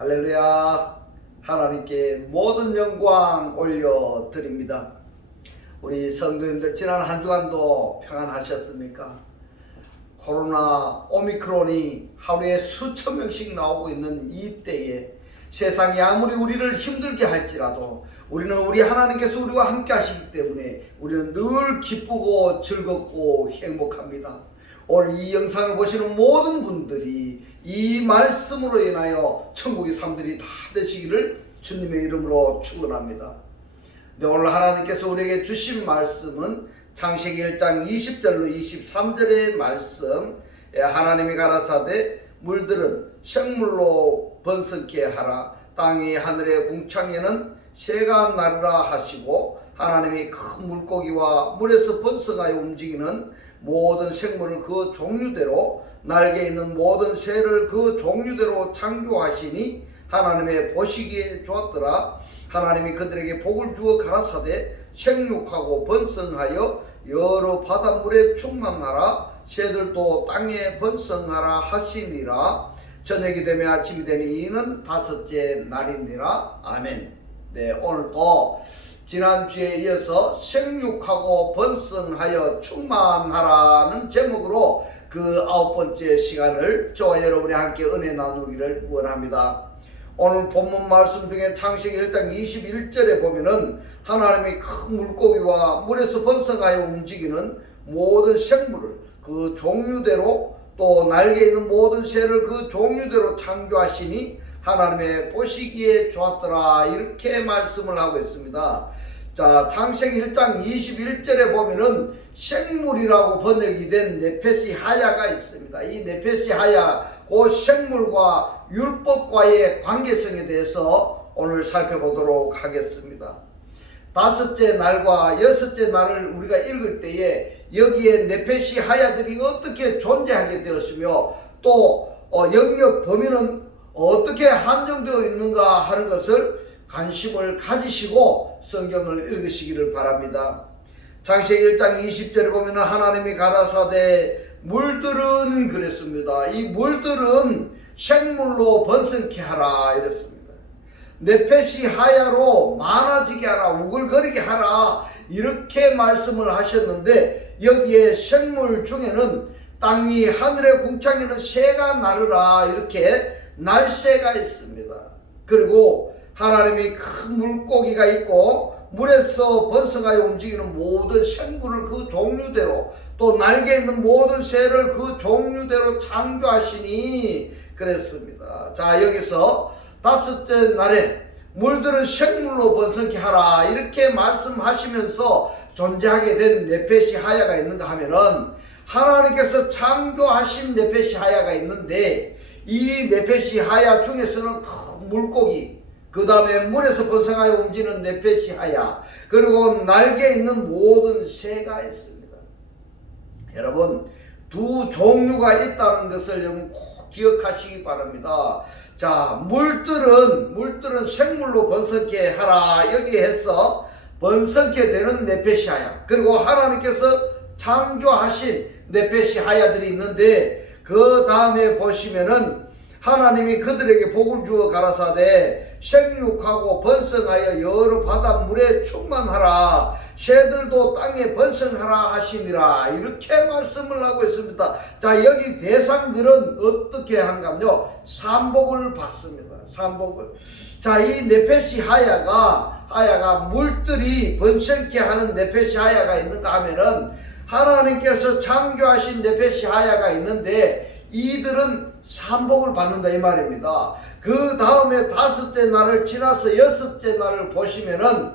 할렐루야. 하나님께 모든 영광 올려드립니다. 우리 성도님들 지난 한 주간도 평안하셨습니까? 코로나 오미크론이 하루에 수천 명씩 나오고 있는 이 때에 세상이 아무리 우리를 힘들게 할지라도 우리는 우리 하나님께서 우리와 함께 하시기 때문에 우리는 늘 기쁘고 즐겁고 행복합니다. 오늘 이 영상을 보시는 모든 분들이 이 말씀으로 인하여 천국의 삶들이 다 되시기를 주님의 이름으로 축원합니다. 네, 오늘 하나님께서 우리에게 주신 말씀은 창세기 1장 20절로 23절의 말씀. 하나님이 가라사대 물들은 생물로 번성케 하라. 땅이 하늘의 궁창에는 새가 나르라 하시고, 하나님이 큰 물고기와 물에서 번성하여 움직이는 모든 생물을 그 종류대로, 날개 있는 모든 새를 그 종류대로 창조하시니 하나님의 보시기에 좋았더라. 하나님이 그들에게 복을 주어 가라사대 생육하고 번성하여 여러 바닷물에 충만하라. 새들도 땅에 번성하라 하시니라. 저녁이 되면 아침이 되니 이는 다섯째 날이니라. 아멘. 네, 오늘도 지난주에 이어서 생육하고 번성하여 충만하라는 제목으로 그 9번째 시간을 저와 여러분이 함께 은혜 나누기를 원합니다. 오늘 본문 말씀 중에 창세기 1장 21절에 보면은 하나님이 큰 물고기와 물에서 번성하여 움직이는 모든 생물을 그 종류대로, 또 날개 있는 모든 새를 그 종류대로 창조하시니 하나님의 보시기에 좋았더라, 이렇게 말씀을 하고 있습니다. 자, 창세기 1장 21절에 보면은 생물이라고 번역이 된 네페시 하야가 있습니다. 이 네페시 하야, 그 생물과 율법과의 관계성에 대해서 오늘 살펴보도록 하겠습니다. 다섯째 날과 여섯째 날을 우리가 읽을 때에 여기에 네페시 하야들이 어떻게 존재하게 되었으며 또 영역 범위는 어떻게 한정되어 있는가 하는 것을 관심을 가지시고 성경을 읽으시기를 바랍니다. 창세기 1장 20절에 보면 하나님이 가라사대 물들은 그랬습니다. 이 물들은 생물로 번성케 하라 이랬습니다. 네페시 하야로 많아지게 하라, 우글거리게 하라, 이렇게 말씀을 하셨는데, 여기에 생물 중에는 땅 위 하늘의 궁창에는 새가 나르라, 이렇게 날새가 있습니다. 그리고 하나님이 큰 물고기가 있고 물에서 번성하여 움직이는 모든 생물을 그 종류대로, 또 날개 있는 모든 새를 그 종류대로 창조하시니 그랬습니다. 자, 여기서 다섯째 날에 물들은 생물로 번성케 하라, 이렇게 말씀하시면서 존재하게 된 네페시 하야가 있는가 하면은 하나님께서 창조하신 네페시 하야가 있는데, 이 네페시 하야 중에서는 큰 물고기, 그 다음에 물에서 번성하여 움직이는 네페시 하야, 그리고 날개 있는 모든 새가 있습니다. 여러분, 두 종류가 있다는 것을 여러분 꼭 기억하시기 바랍니다. 자, 물들은 생물로 번성케 하라, 여기에서 번성케 되는 네페시 하야, 그리고 하나님께서 창조하신 네페시 하야들이 있는데, 그 다음에 보시면은 하나님이 그들에게 복을 주어 가라사대 생육하고 번성하여 여러 바닷물에 충만하라, 새들도 땅에 번성하라 하시니라, 이렇게 말씀을 하고 있습니다. 자, 여기 대상들은 어떻게 한가면요, 삼복을 받습니다. 삼복을. 자, 이 네페시 하야가 물들이 번성케 하는 네페시 하야가 있는가 하면은 하나님께서 창조하신 네페시 하야가 있는데, 이들은 삼복을 받는다 이 말입니다. 그 다음에 다섯째 날을 지나서 여섯째 날을 보시면은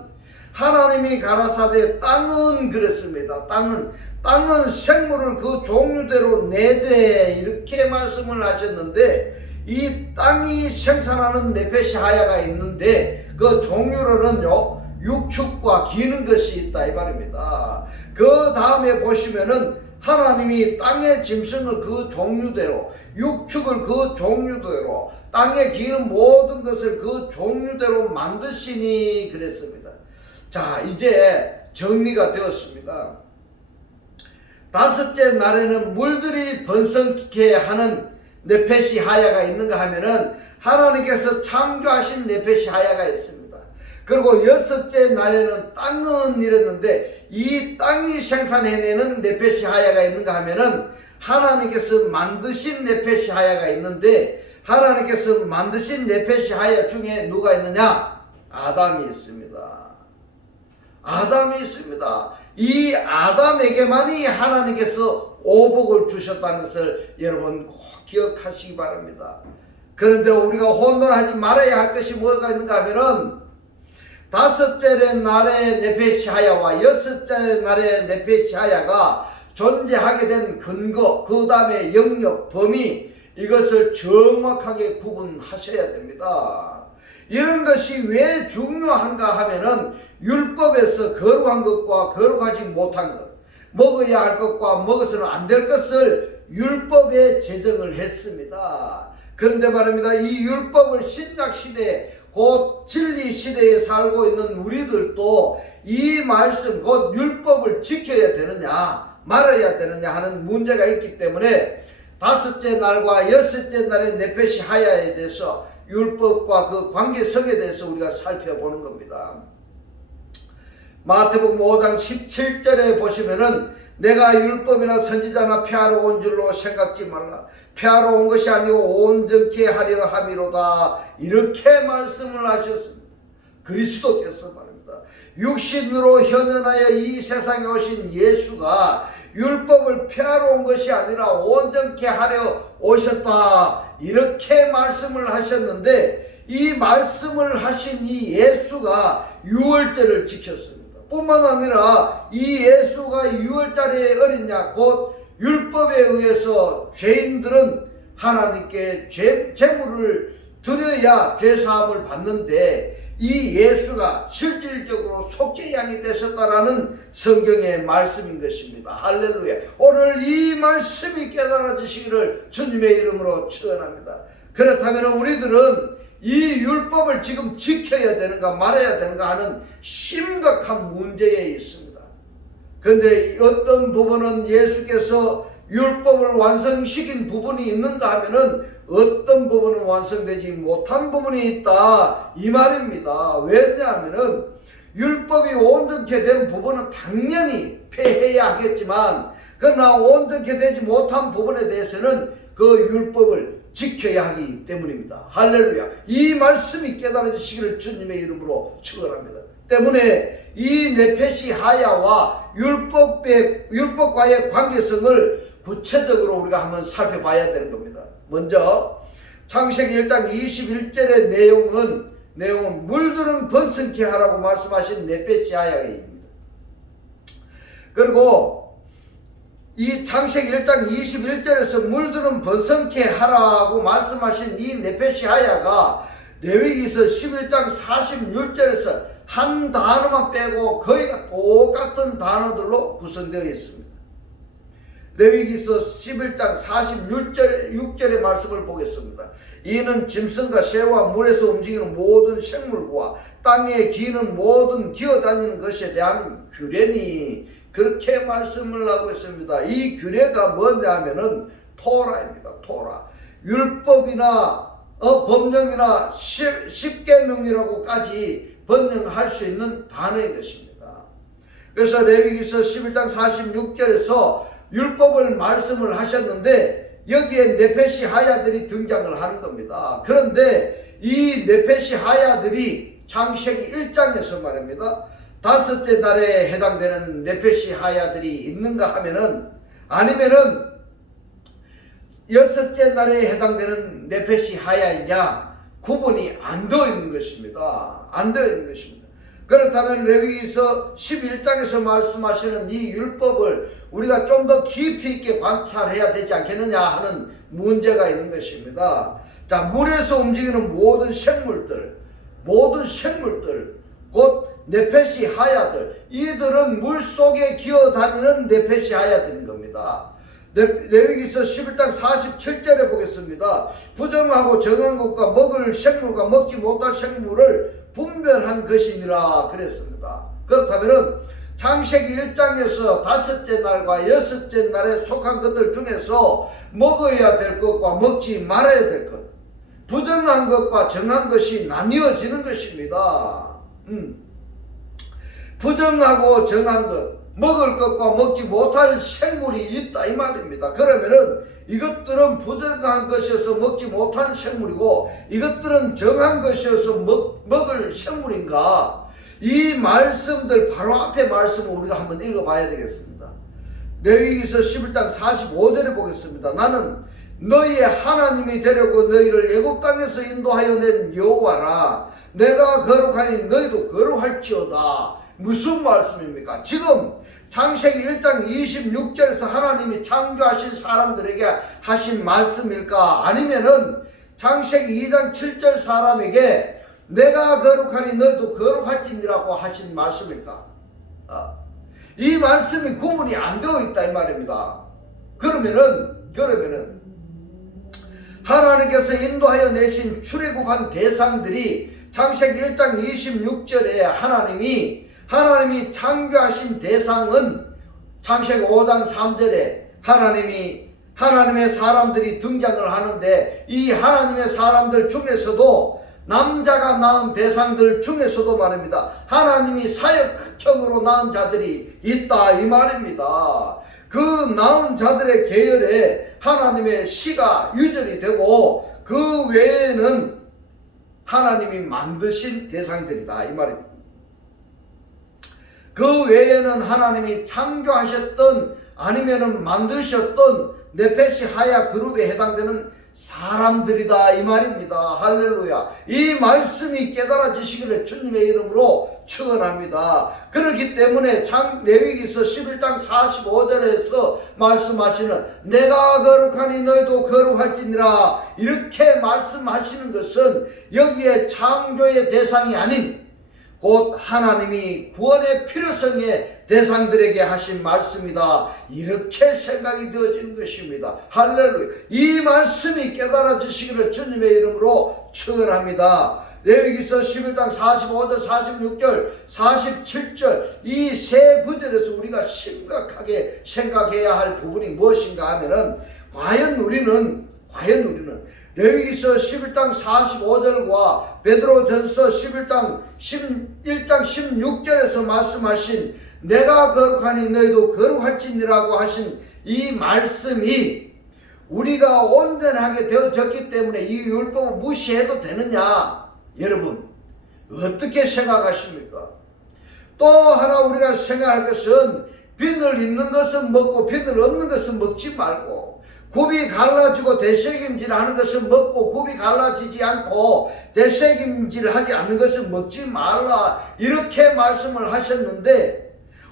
하나님이 가라사대 땅은 그랬습니다. 땅은 생물을 그 종류대로 내되, 이렇게 말씀을 하셨는데, 이 땅이 생산하는 네페시 하야가 있는데 그 종류로는요, 육축과 기는 것이 있다 이 말입니다. 그 다음에 보시면은 하나님이 땅의 짐승을 그 종류대로, 육축을 그 종류대로, 땅에 기는 모든 것을 그 종류대로 만드시니 그랬습니다. 자, 이제 정리가 되었습니다. 다섯째 날에는 물들이 번성케 하는 네페시 하야가 있는가 하면은 하나님께서 창조하신 네페시 하야가 있습니다. 그리고 여섯째 날에는 땅은 이랬는데 이 땅이 생산해내는 네페시 하야가 있는가 하면은 하나님께서 만드신 네페시 하야가 있는데 하나님께서 만드신 네페시 하야 중에 누가 있느냐? 아담이 있습니다. 아담이 있습니다. 이 아담에게만이 하나님께서 오복을 주셨다는 것을 여러분 꼭 기억하시기 바랍니다. 그런데 우리가 혼돈하지 말아야 할 것이 뭐가 있는가 하면은 다섯째 날의 네페시 하야와 여섯째 날의 네페시 하야가 존재하게 된 근거, 그 다음에 영역, 범위, 이것을 정확하게 구분하셔야 됩니다. 이런 것이 왜 중요한가 하면은 율법에서 거룩한 것과 거룩하지 못한 것, 먹어야 할 것과 먹어서는 안 될 것을 율법에 제정을 했습니다. 그런데 말입니다. 이 율법을 신약시대 곧 진리시대에 살고 있는 우리들도 이 말씀 곧 율법을 지켜야 되느냐 말아야 되느냐 하는 문제가 있기 때문에 다섯째 날과 여섯째 날의 네페시 하야에 대해서 율법과 그 관계성에 대해서 우리가 살펴보는 겁니다. 마태복음 5장 17절에 보시면은 내가 율법이나 선지자나 폐하러 온 줄로 생각지 말라. 폐하러 온 것이 아니고 온전케 하려 함이로다. 이렇게 말씀을 하셨습니다. 그리스도께서 말입니다. 육신으로 현현하여 이 세상에 오신 예수가 율법을 폐하러 온 것이 아니라 온전케 하려 오셨다. 이렇게 말씀을 하셨는데 이 말씀을 하신 이 예수가 유월절을 지켰습니다. 뿐만 아니라 이 예수가 유월절에 어린 양 곧 율법에 의해서 죄인들은 하나님께 제물을 드려야 죄사함을 받는데 이 예수가 실질적으로 속죄양이 되셨다라는 성경의 말씀인 것입니다. 할렐루야. 오늘 이 말씀이 깨달아지시기를 주님의 이름으로 축원합니다. 그렇다면 우리들은 이 율법을 지금 지켜야 되는가 말아야 되는가 하는 심각한 문제에 있습니다. 그런데 어떤 부분은 예수께서 율법을 완성시킨 부분이 있는가 하면은 어떤 부분은 완성되지 못한 부분이 있다 이 말입니다. 왜냐하면은 율법이 온전케 된 부분은 당연히 폐해야 하겠지만 그러나 온전케 되지 못한 부분에 대해서는 그 율법을 지켜야 하기 때문입니다. 할렐루야. 이 말씀이 깨달아지시기를 주님의 이름으로 축원합니다. 때문에 이 네페시 하야와 율법과의 관계성을 구체적으로 우리가 한번 살펴봐야 되는 겁니다. 먼저 창세기 1장 21절의 내용은 물들은 번성케 하라고 말씀하신 네페시 하야입니다. 그리고 이 창세기 1장 21절에서 물들은 번성케 하라고 말씀하신 이 네페시 하야가 레위기서 11장 46절에서 한 단어만 빼고 거의가 똑같은 단어들로 구성되어 있습니다. 레위기서 11장 46절의 말씀을 보겠습니다. 이는 짐승과 새와 물에서 움직이는 모든 생물과 땅에 기는 모든 기어다니는 것에 대한 규례니 그렇게 말씀을 하고 있습니다. 이 규례가 뭐냐 하면은 토라입니다. 토라. 율법이나 법령이나 십계명이라고까지 번역할 수 있는 단어인 것입니다. 그래서 레위기서 11장 46절에서 율법을 말씀을 하셨는데 여기에 네페시 하야들이 등장을 하는 겁니다. 그런데 이 네페시 하야들이 창세기 1장에서 말입니다. 다섯째 날에 해당되는 네페시 하야들이 있는가 하면은 아니면은 여섯째 날에 해당되는 네페시 하야이냐 구분이 안 되어 있는 것입니다. 안 되어 있는 것입니다. 그렇다면 레위기서 11장에서 말씀하시는 이 율법을 우리가 좀 더 깊이 있게 관찰해야 되지 않겠느냐 하는 문제가 있는 것입니다. 자, 물에서 움직이는 모든 생물들 곧 네페시 하야들, 이들은 물속에 기어다니는 네페시 하야들인 겁니다. 레위기서 11장 47절에 보겠습니다. 부정하고 정한 것과 먹을 생물과 먹지 못할 생물을 분별한 것이니라 그랬습니다. 그렇다면 창세기 1장에서 다섯째 날과 여섯째 날에 속한 것들 중에서 먹어야 될 것과 먹지 말아야 될 것, 부정한 것과 정한 것이 나뉘어지는 것입니다. 부정하고 정한 것, 먹을 것과 먹지 못할 생물이 있다 이 말입니다. 그러면은 이것들은 부정한 것이어서 먹지 못한 생물이고 이것들은 정한 것이어서 먹을 생물인가? 이 말씀들 바로 앞에 말씀을 우리가 한번 읽어봐야 되겠습니다. 레위기서 11장 45절에 보겠습니다. 나는 너희의 하나님이 되려고 너희를 애굽 땅에서 인도하여 낸 여호와라. 내가 거룩하니 너희도 거룩할지어다. 무슨 말씀입니까? 지금 창세기 1장 26절에서 하나님이 창조하신 사람들에게 하신 말씀일까? 아니면은 창세기 2장 7절 사람에게 내가 거룩하니 너희도 거룩할지니라고 하신 말씀일까? 이 말씀이 구분이 안 되어 있다 이 말입니다. 그러면은 하나님께서 인도하여 내신 출애굽한 대상들이 창세기 1장 26절에 하나님이 창조하신 대상은 창세기 5장 3절에 하나님의 사람들이 등장을 하는데 이 하나님의 사람들 중에서도 남자가 낳은 대상들 중에서도 말입니다. 하나님이 사역형으로 낳은 자들이 있다 이 말입니다. 그 낳은 자들의 계열에 하나님의 씨가 유전이 되고 그 외에는 하나님이 만드신 대상들이다 이 말입니다. 그 외에는 하나님이 창조하셨던 아니면은 만드셨던 네페시 하야 그룹에 해당되는 사람들이다 이 말입니다. 할렐루야. 이 말씀이 깨달아지시기를 주님의 이름으로 축원합니다. 그렇기 때문에 레위기서 11장 45절에서 말씀하시는 내가 거룩하니 너희도 거룩할지니라 이렇게 말씀하시는 것은 여기에 창조의 대상이 아닌 곧 하나님이 구원의 필요성의 대상들에게 하신 말씀이다. 이렇게 생각이 되어지는 것입니다. 할렐루야. 이 말씀이 깨달아지시기를 주님의 이름으로 축원합니다. 레위기서 11장 45절, 46절, 47절 이 세 구절에서 우리가 심각하게 생각해야 할 부분이 무엇인가 하면은 과연 우리는 레위기서 11장 45절과 베드로전서 11장 16절에서 말씀하신 내가 거룩하니 너희도 거룩할지니라고 하신 이 말씀이 우리가 온전하게 되어졌기 때문에 이 율법을 무시해도 되느냐? 여러분 어떻게 생각하십니까? 또 하나 우리가 생각할 것은 빈을 있는 것은 먹고 빈을 없는 것은 먹지 말고 굽이 갈라지고 대책임질하는 것은 먹고 굽이 갈라지지 않고 대책임질하지 않는 것은 먹지 말라 이렇게 말씀을 하셨는데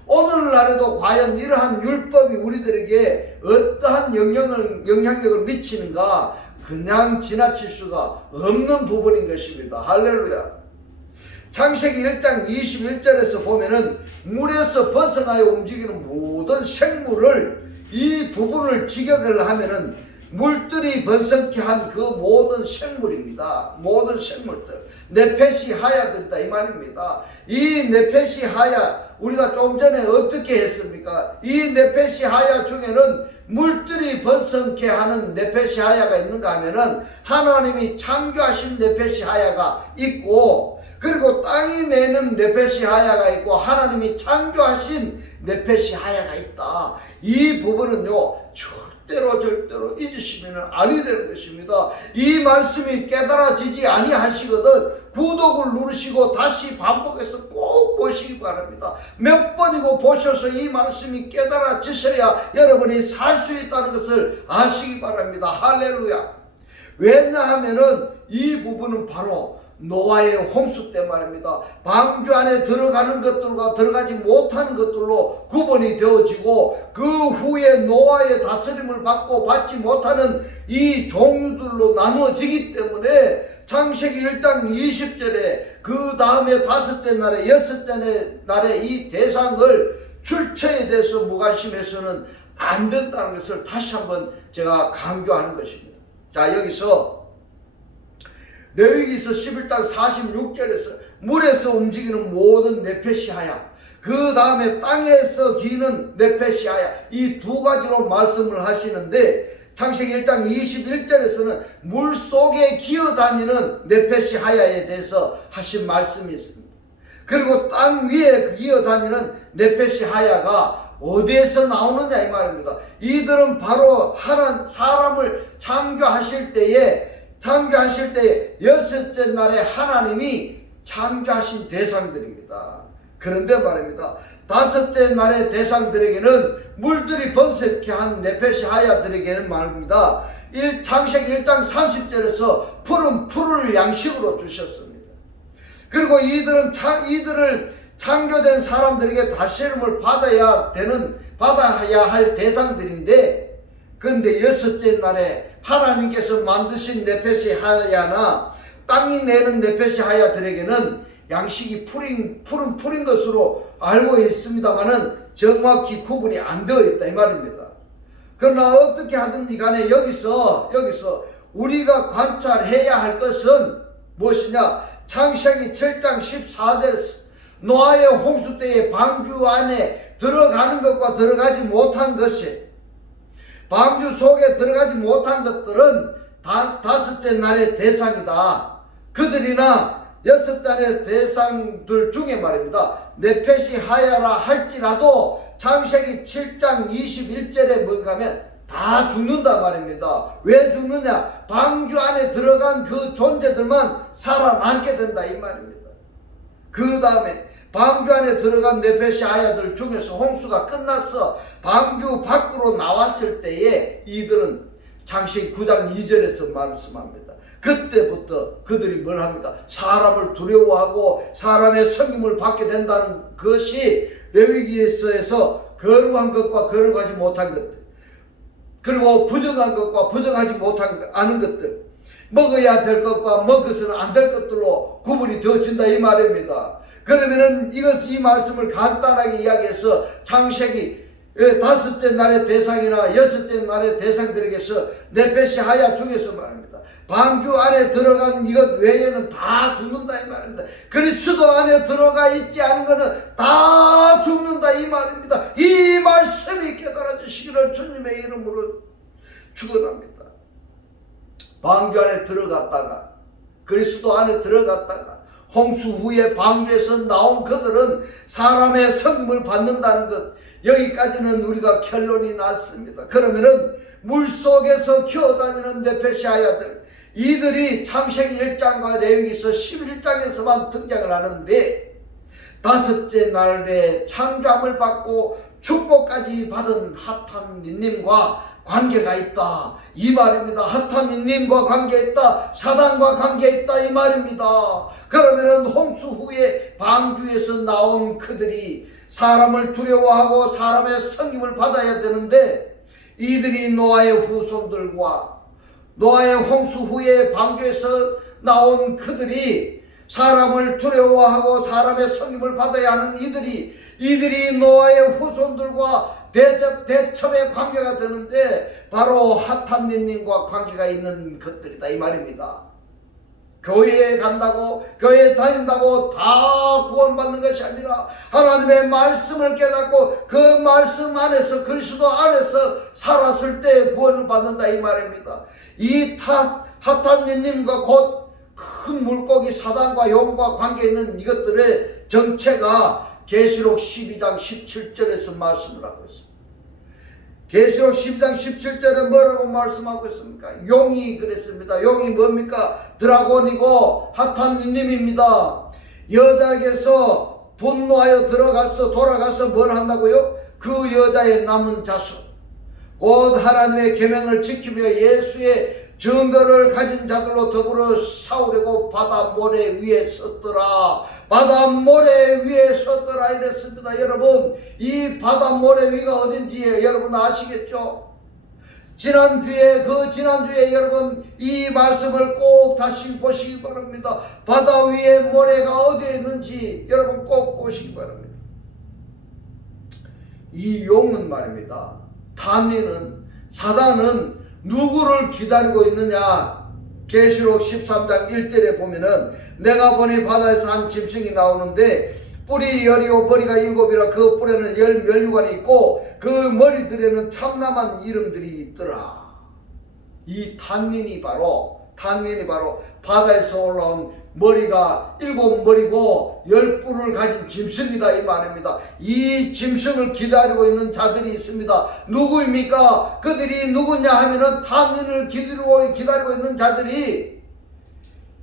오늘날에도 과연 이러한 율법이 우리들에게 어떠한 영향력을 미치는가 그냥 지나칠 수가 없는 부분인 것입니다. 할렐루야. 창세기 1장 21절에서 보면은 물에서 번성하여 움직이는 모든 생물을 이 부분을 직역을 하면은 물들이 번성케 한 그 모든 생물입니다. 모든 생물들 네페시 하야들이다 이 말입니다. 이 네페시 하야 우리가 좀 전에 어떻게 했습니까? 이 네페시 하야 중에는 물들이 번성케 하는 네페시 하야가 있는가 하면은 하나님이 창조하신 네페시 하야가 있고 그리고 땅이 내는 네페시 하야가 있고 하나님이 창조하신 네페시 하야가 있다. 이 부분은요 절대로 잊으시면 아니 되는 것입니다. 이 말씀이 깨달아지지 아니하시거든 구독을 누르시고 다시 반복해서 꼭 보시기 바랍니다. 몇 번이고 보셔서 이 말씀이 깨달아지셔야 여러분이 살 수 있다는 것을 아시기 바랍니다. 할렐루야. 왜냐하면은 이 부분은 바로 노아의 홍수 때 말입니다. 방주 안에 들어가는 것들과 들어가지 못하는 것들로 구분이 되어지고 그 후에 노아의 다스림을 받지 못하는 이 종들로 나누어지기 때문에 창세기 1장 20절에 그 다음에 다섯째 날에 여섯째 날에 이 대상을 출처에 대해서 무관심해서는 안 된다는 것을 다시 한번 제가 강조하는 것입니다. 자 여기서 레위기서 11장 46절에서 물에서 움직이는 모든 네페시 하야 그 다음에 땅에서 기는 네페시 하야 이 두 가지로 말씀을 하시는데 창세기 1장 21절에서는 물 속에 기어다니는 네페시 하야에 대해서 하신 말씀이 있습니다. 그리고 땅 위에 기어다니는 네페시 하야가 어디에서 나오느냐 이 말입니다. 이들은 바로 사람을 창조하실 때에 여섯째 날에 하나님이 창조하신 대상들입니다. 그런데 말입니다. 다섯째 날의 대상들에게는 물들이 번성케 한 네페시 하야들에게는 말입니다. 창세기 1장 30절에서 푸른 풀을 양식으로 주셨습니다. 그리고 이들을 창조된 사람들에게 다스림을 받아야 할 대상들인데, 그런데 여섯째 날에 하나님께서 만드신 네페시 하야나 땅이 내는 네페시 하야들에게는 양식이 푸른 풀인 것으로 알고 있습니다만은 정확히 구분이 안 되어 있다 이 말입니다. 그러나 어떻게 하든지 간에 여기서 우리가 관찰해야 할 것은 무엇이냐? 창세기 7장 14절에서 노아의 홍수 때에 방주 안에 들어가는 것과 들어가지 못한 것이, 방주 속에 들어가지 못한 것들은 다섯째 날의 대상이다. 그들이나 여섯 날의 대상들 중에 말입니다. 네페시 하야라 할지라도 창세기 7장 21절에 뭔가 하면 다 죽는다 말입니다. 왜 죽느냐? 방주 안에 들어간 그 존재들만 살아남게 된다 이 말입니다. 그 다음에 방주 안에 들어간 네페시 하야들 중에서 홍수가 끝났어 방주 밖으로 나왔을 때에 이들은 창세기 9장 2절에서 말씀합니다. 그때부터 그들이 뭘 합니까? 사람을 두려워하고 사람의 섬김을 받게 된다는 것이 레위기에서 거룩한 것과 거룩하지 못한 것들, 그리고 부정한 것과 부정하지 않은 것들, 먹어야 될 것과 먹어서는 안 될 것들로 구분이 되어진다 이 말입니다. 그러면은 이 말씀을 간단하게 이야기해서 창세기 다섯째 날의 대상이나 여섯째 날의 대상들에게서 네페시 하야 중에서 말입니다. 방주 안에 들어간 이것 외에는 다 죽는다 이 말입니다. 그리스도 안에 들어가 있지 않은 것은 다 죽는다 이 말입니다. 이 말씀이 깨달아지시기를 주님의 이름으로 축원합니다. 방주 안에 들어갔다가 그리스도 안에 들어갔다가 홍수 후에 방주에서 나온 그들은 사람의 섬김을 받는다는 것, 여기까지는 우리가 결론이 났습니다. 그러면은 물속에서 기어다니는 네페시 하야들, 이들이 창세기 1장과 레위기서 11장에서만 등장을 하는데 다섯째 날에 창조함을 받고 축복까지 받은 핫한님과 관계가 있다 이 말입니다. 핫한님과 관계 있다, 사단과 관계 있다 이 말입니다. 그러면은 홍수 후에 방주에서 나온 그들이 사람을 두려워하고 사람의 섬김을 받아야 되는데, 이들이 노아의 후손들과 노아의 홍수 후에 방주에서 나온 그들이 사람을 두려워하고 사람의 섬김을 받아야 하는 이들이 노아의 후손들과 대첩의 관계가 되는데 바로 핫한님과 관계가 있는 것들이다 이 말입니다. 교회에 간다고 교회에 다닌다고 다 구원받는 것이 아니라 하나님의 말씀을 깨닫고 그 말씀 안에서 그리스도 안에서 살았을 때 구원을 받는다 이 말입니다. 이 핫한님과 곧 큰 물고기 사단과 용과 관계 있는 이것들의 정체가 계시록 12장 17절에서 말씀을 하고 있습니다. 계시록 12장 17절에 뭐라고 말씀하고 있습니까? 용이 그랬습니다. 용이 뭡니까? 드라곤이고 핫한님입니다. 여자에게서 분노하여 돌아가서 뭘 한다고요? 그 여자의 남은 자손, 곧 하나님의 계명을 지키며 예수의 증거를 가진 자들로 더불어 싸우려고 바다 모래 위에 섰더라. 바다 모래 위에 섰더라 이랬습니다. 여러분, 이 바다 모래 위가 어딘지 여러분 아시겠죠? 지난주에 여러분 이 말씀을 꼭 다시 보시기 바랍니다. 바다 위에 모래가 어디에 있는지 여러분 꼭 보시기 바랍니다. 이 용은 말입니다. 사단은 누구를 기다리고 있느냐? 계시록 13장 1절에 보면은 내가 보니 바다에서 한 짐승이 나오는데 뿔이 10이요 머리가 7이라 그 뿔에는 10면류관이 있고 그 머리들에는 참남한 이름들이 있더라. 이 탄닌이 바로 바다에서 올라온 머리가 7머리고 10뿔을 가진 짐승이다 이 말입니다. 이 짐승을 기다리고 있는 자들이 있습니다. 누구입니까? 그들이 누구냐 하면은 탄닌을 기다리고 있는 자들이,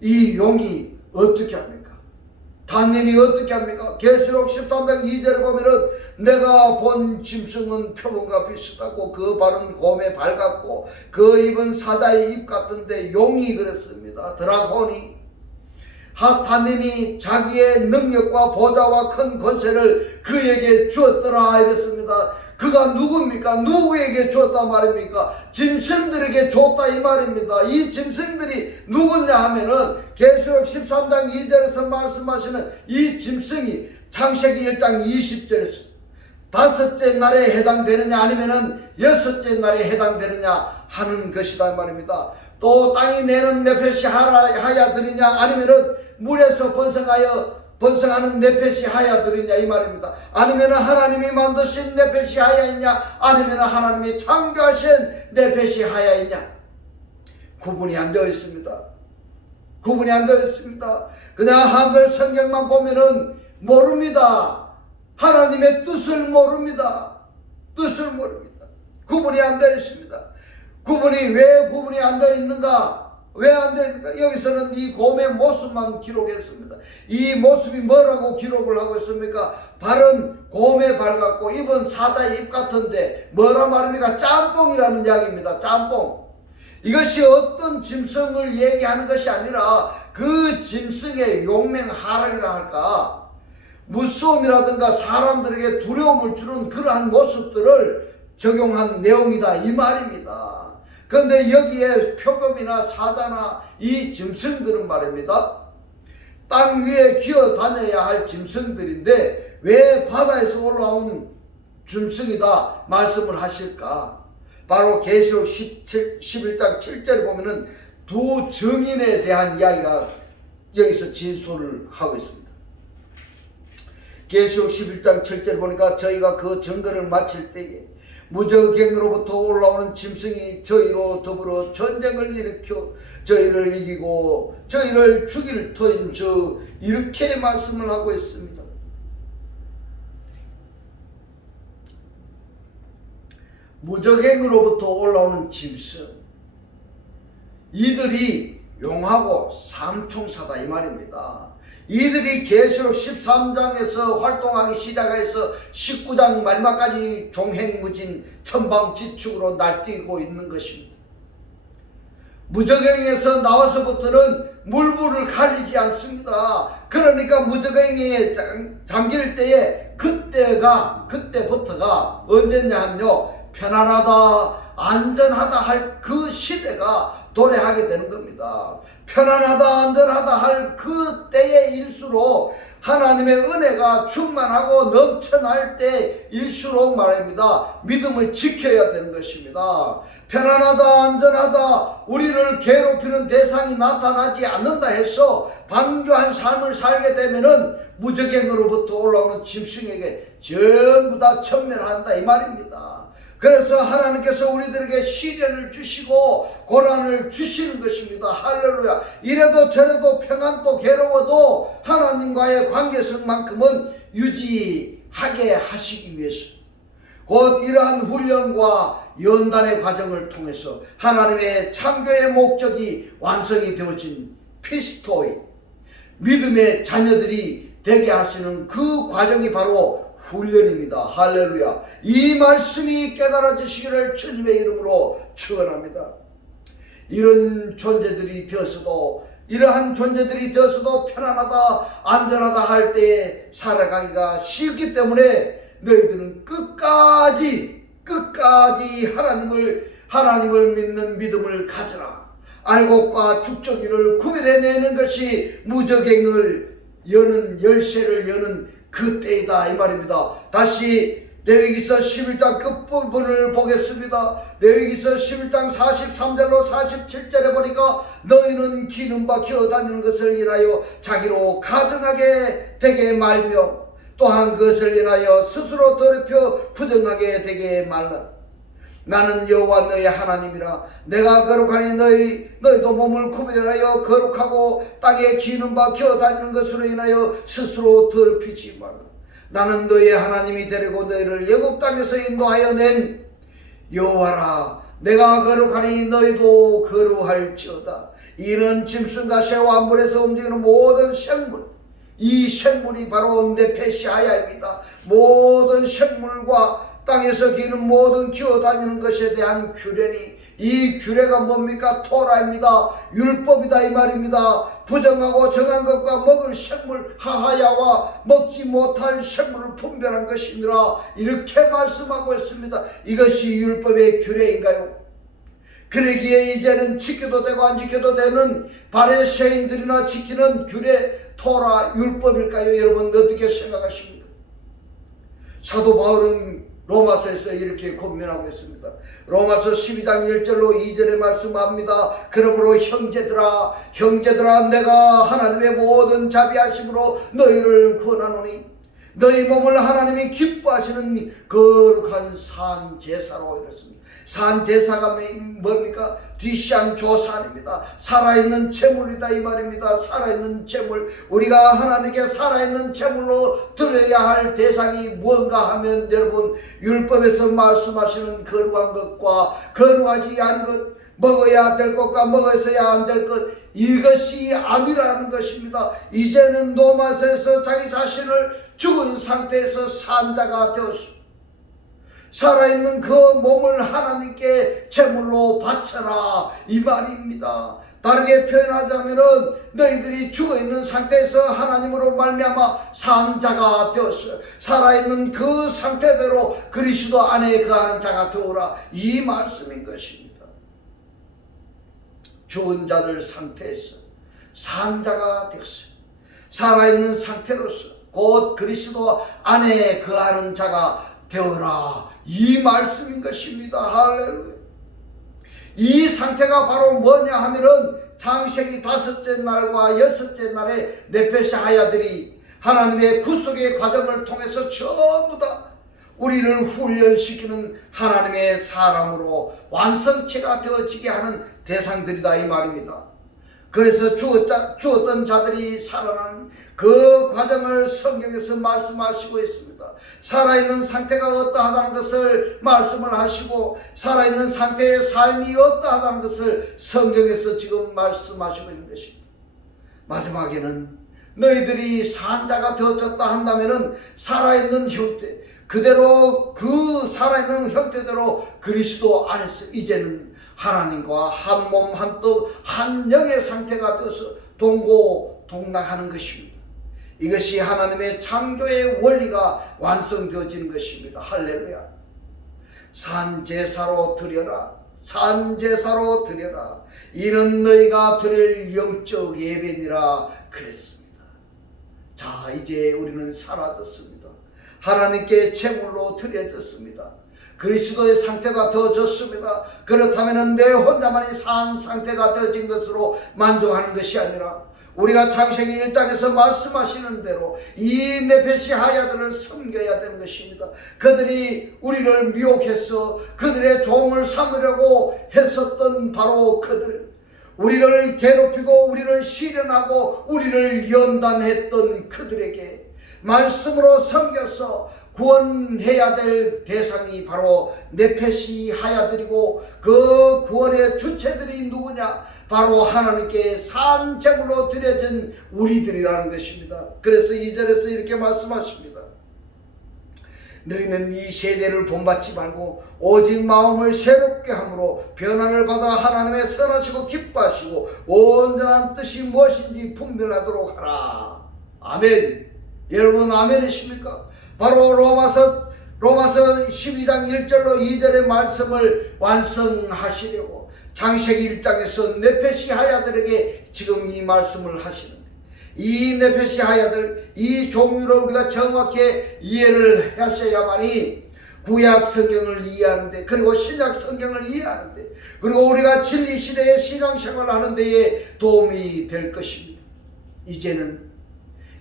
이 용이 어떻게 합니까? 탄닌이 어떻게 합니까? 계시록 13장 2절에 보면은 내가 본 짐승은 표범과 비슷하고 그 발은 곰의 발 같고 그 입은 사자의 입 같은데, 용이 그랬습니다. 드라곤이, 탄닌이 자기의 능력과 보좌와 큰 권세를 그에게 주었더라 이랬습니다. 그가 누굽니까? 누구에게 주었단 말입니까? 짐승들에게 줬다 이 말입니다. 이 짐승들이 누구냐 하면은 계시록 13장 2절에서 말씀하시는 이 짐승이 창세기 1장 20절에서 5째 날에 해당되느냐 아니면은 6째 날에 해당되느냐 하는 것이다 말입니다. 또 땅이 내는 네펫이 하야들이냐 아니면은 물에서 번성하는 네펫이 하야들이냐 이 말입니다. 아니면은 하나님이 만드신 네펫이 하야이냐 아니면은 하나님이 창조하신 네펫이 하야이냐, 구분이 안 되어 있습니다. 구분이 안 되어 있습니다. 그냥 한글 성경만 보면은 모릅니다. 하나님의 뜻을 모릅니다. 뜻을 모릅니다. 구분이 안 되어 있습니다. 왜 구분이 안 되어 있는가? 왜 안 됩니까? 여기서는 이 곰의 모습만 기록했습니다. 이 모습이 뭐라고 기록을 하고 있습니까? 발은 곰의 발 같고 입은 사자의 입 같은데, 뭐라 말입니까? 짬뽕이라는 이야기입니다. 짬뽕. 이것이 어떤 짐승을 얘기하는 것이 아니라 그 짐승의 용맹 하락이라 할까, 무서움이라든가 사람들에게 두려움을 주는 그러한 모습들을 적용한 내용이다 이 말입니다. 그런데 여기에 표범이나 사자나 이 짐승들은 말입니다, 땅 위에 기어 다녀야 할 짐승들인데 왜 바다에서 올라온 짐승이다 말씀을 하실까? 바로 계시록 11장 7절에 보면은 두 증인에 대한 이야기가 여기서 진술을 하고 있습니다. 계시록 11장 7절 보니까 저희가 그 증거를 마칠 때에 무적행으로부터 올라오는 짐승이 저희로 더불어 전쟁을 일으켜 저희를 이기고 저희를 죽일 터인 저, 이렇게 말씀을 하고 있습니다. 무적행으로부터 올라오는 짐승, 이들이 용하고 삼총사다 이 말입니다. 이들이 계시록 13장에서 활동하기 시작해서 19장 마지막까지 종횡무진 천방지축으로 날뛰고 있는 것입니다. 무적행에서 나와서부터는 물불을 가리지 않습니다. 그러니까 무적행에 잠길 때에 그때부터가 언제냐 하면요, 편안하다 안전하다 할 그 시대가 도래하게 되는 겁니다. 편안하다 안전하다 할 그 때의 일수록 하나님의 은혜가 충만하고 넘쳐날 때일수록 말입니다, 믿음을 지켜야 되는 것입니다. 편안하다 안전하다 우리를 괴롭히는 대상이 나타나지 않는다 해서 방주한 삶을 살게 되면은 무적행으로부터 올라오는 짐승에게 전부 다 전멸한다 이 말입니다. 그래서 하나님께서 우리들에게 시련을 주시고 고난을 주시는 것입니다. 할렐루야. 이래도 저래도 평안도 괴로워도 하나님과의 관계성만큼은 유지하게 하시기 위해서 곧 이러한 훈련과 연단의 과정을 통해서 하나님의 창조의 목적이 완성이 되어진 피스토이, 믿음의 자녀들이 되게 하시는 그 과정이 바로 훈련입니다. 할렐루야. 이 말씀이 깨달아지시기를 주님의 이름으로 축원합니다. 이러한 존재들이 되어서도 편안하다 안전하다 할 때에 살아가기가 쉽기 때문에 너희들은 끝까지 하나님을 믿는 믿음을 가져라. 알곡과 죽정이를 구별해내는 것이 무적행을 여는 열쇠를 여는 그때이다 이 말입니다. 다시 레위기서 11장 끝부분을 보겠습니다. 레위기서 11장 43절로 47절에 보니까 너희는 기는 바 기어다니는 것을 인하여 자기로 가증하게 되게 말며 또한 그것을 인하여 스스로 더럽혀 부정하게 되게 말라. 나는 여호와 너희 하나님이라. 내가 거룩하니 너희도 몸을 구별하여 거룩하고 땅에 기는 바 기어다니는 것으로 인하여 스스로 더럽히지 말라. 나는 너희의 하나님이 되려고 너희를 애굽 땅에서 인도하여 낸 여호와라. 내가 거룩하니 너희도 거룩할지어다. 이는 짐승과 새와 물에서 움직이는 모든 생물, 이 생물이 바로 네페시하야입니다. 모든 생물과 땅에서 기는 모든 기어다니는 것에 대한 규례니, 이 규례가 뭡니까? 토라입니다. 율법이다 이 말입니다. 부정하고 정한 것과 먹을 생물 하하야와 먹지 못할 생물을 분별한 것이니라, 이렇게 말씀하고 있습니다. 이것이 율법의 규례인가요? 그러기에 이제는 지켜도 되고 안 지켜도 되는 바리새인들이나 지키는 규례, 토라, 율법일까요? 여러분 어떻게 생각하십니까? 사도 바울은 로마서에서 이렇게 권면하고 있습니다. 로마서 12장 1절로 2절에 말씀합니다. 그러므로 형제들아 내가 하나님의 모든 자비하심으로 너희를 구원하노니 너희 몸을 하나님이 기뻐하시는 거룩한 산 제사로 이랬습니다. 산 제사가 뭡니까? 뒤시한 조산입니다. 살아있는 제물이다 이 말입니다. 살아있는 제물, 우리가 하나님께 살아있는 제물로 드려야 할 대상이 무언가 하면, 여러분 율법에서 말씀하시는 거룩한 것과 거룩하지 않은 것, 먹어야 될 것과 먹어서야 안 될 것, 이것이 아니라는 것입니다. 이제는 로마서에서 자기 자신을 죽은 상태에서 산자가 되었습니다. 살아있는 그 몸을 하나님께 제물로 바쳐라 이 말입니다. 다르게 표현하자면은 너희들이 죽어있는 상태에서 하나님으로 말미암아 산자가 되었어요. 살아있는 그 상태대로 그리스도 안에 거하는 자가 되오라, 이 말씀인 것입니다. 죽은 자들 상태에서 산자가 되었어요. 살아있는 상태로서 곧 그리스도 안에 거하는 자가 되어라, 이 말씀인 것입니다. 할렐루야. 이 상태가 바로 뭐냐 하면은 창세기 5째 날과 6째 날에 네페시하야들이 하나님의 구속의 과정을 통해서 전부 다 우리를 훈련시키는 하나님의 사람으로 완성체가 되어지게 하는 대상들이다 이 말입니다. 그래서 죽었던 자들이 살아나는 그 과정을 성경에서 말씀하시고 있습니다. 살아있는 상태가 어떠하다는 것을 말씀을 하시고, 살아있는 상태의 삶이 어떠하다는 것을 성경에서 지금 말씀하시고 있는 것입니다. 마지막에는 너희들이 산자가 되어졌다 한다면은 살아있는 형태 그대로, 그 살아있는 형태대로 그리스도 안에서 이제는 하나님과 한 몸 한 떡 한 영의 상태가 되어서 동고동락하는 것입니다. 이것이 하나님의 창조의 원리가 완성되어지는 것입니다. 할렐루야. 산제사로 드려라, 산제사로 드려라, 이는 너희가 드릴 영적 예배니라 그랬습니다. 자, 이제 우리는 사라졌습니다. 하나님께 제물로 드려졌습니다. 그리스도의 상태가 되어졌습니다. 그렇다면 내 혼자만이 산 상태가 되어진 것으로 만족하는 것이 아니라, 우리가 창세기 1장에서 말씀하시는 대로 이 네페시하야들을 섬겨야 되는 것입니다. 그들이 우리를 미혹해서 그들의 종을 삼으려고 했었던 바로 그들, 우리를 괴롭히고 우리를 시련하고 우리를 연단했던 그들에게 말씀으로 섬겨서 구원해야 될 대상이 바로 네페시하야들이고, 그 구원의 주체들이 누구냐? 바로 하나님께 산 제물로 드려진 우리들이라는 것입니다. 그래서 2절에서 이렇게 말씀하십니다. 너희는 이 세대를 본받지 말고 오직 마음을 새롭게 함으로 변화를 받아 하나님의 선하시고 기뻐하시고 온전한 뜻이 무엇인지 분별하도록 하라. 아멘. 여러분 아멘이십니까? 바로 로마서 12장 1절로 2절의 말씀을 완성하시려고 창세기 1장에서 네페시하야들에게 지금 이 말씀을 하시는데, 이 네페시하야들, 이 종류를 우리가 정확히 이해를 하셔야만이 구약 성경을 이해하는데, 그리고 신약 성경을 이해하는데, 그리고 우리가 진리 시대의 신앙생활을 하는 데에 도움이 될 것입니다. 이제는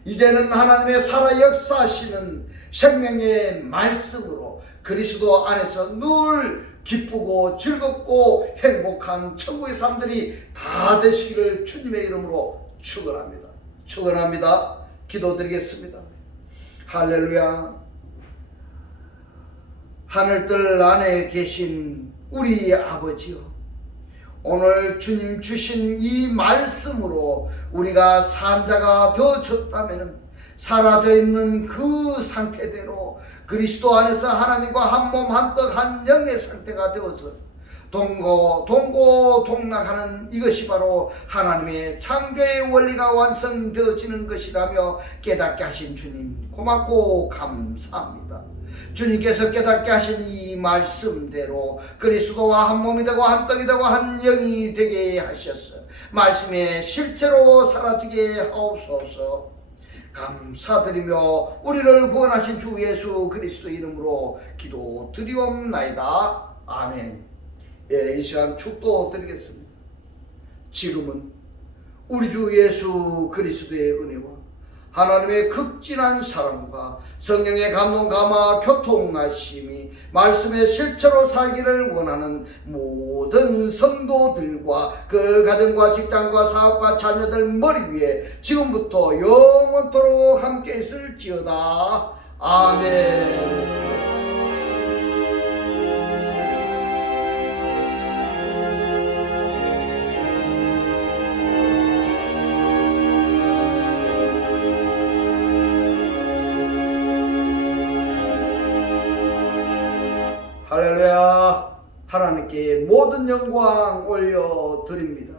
이제는 하나님의 살아 역사하시는 생명의 말씀으로 그리스도 안에서 늘 기쁘고 즐겁고 행복한 천국의 사람들이 다 되시기를 주님의 이름으로 축원합니다. 축원합니다. 기도드리겠습니다. 할렐루야. 하늘들 안에 계신 우리 아버지요, 오늘 주님 주신 이 말씀으로 우리가 산자가 되어졌다면 사라져 있는 그 상태대로 그리스도 안에서 하나님과 한 몸 한 떡 한 영의 상태가 되어서 동고동락하는 이것이 바로 하나님의 창조의 원리가 완성되어지는 것이라며 깨닫게 하신 주님 고맙고 감사합니다. 주님께서 깨닫게 하신 이 말씀대로 그리스도와 한 몸이 되고 한 떡이 되고 한 영이 되게 하셨어요. 말씀의 실체로 사라지게 하옵소서. 감사드리며 우리를 구원하신 주 예수 그리스도 이름으로 기도드리옵나이다. 아멘. 이 시간 축도 드리겠습니다. 지금은 우리 주 예수 그리스도의 은혜와 하나님의 극진한 사랑과 성령의 감동 감화 교통하심이 말씀의 실체로 살기를 원하는 모든 성도들과 그 가정과 직장과 사업과 자녀들 머리 위에 지금부터 영원토록 함께 있을지어다. 아멘. 할렐루야. 하나님께 모든 영광 올려드립니다.